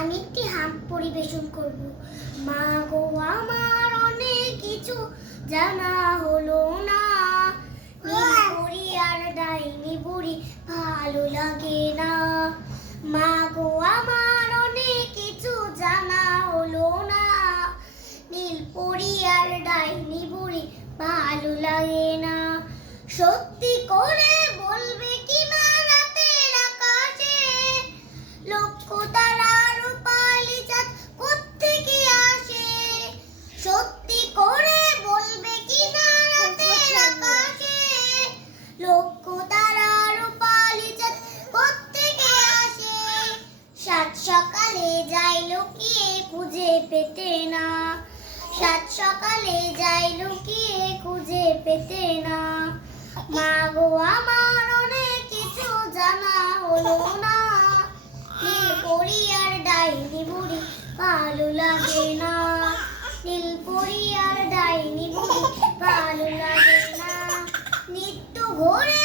আমি একটি হাম পরিবেশন করব। মা গো আমার অনেক কিছু জানা হলো না, নীলপরি আর ডাইনি বুড়ি ভালো লাগে না। মা গো আমার অনেক কিছু জানা হলো না, নীলপরি আর ডাইনি বুড়ি ভালো লাগে না। সত্যি করে বলবে কি না রাতের আকাশে লক্ষ তারার রূপালি চাঁদ কোত্থেকে আসে? সত্যি করে বলবে কি না রাতের আকাশে লক্ষ তারার রূপালি চাঁদ কোত্থেকে আসে? সাত সকালে যাই লুকিয়ে খুঁজে পেতে না, সাত সকালে যাই লুকিয়ে খুঁজে পেতে না। মা গো আমার অনেক কিছু জানা হলো না, নীলপরি আর ডাইনি বুড়ি ভালো লাগে না, নীলপরি আর ডাইনি বুড়ি ভালো লাগে না। নিত্য ঘোরে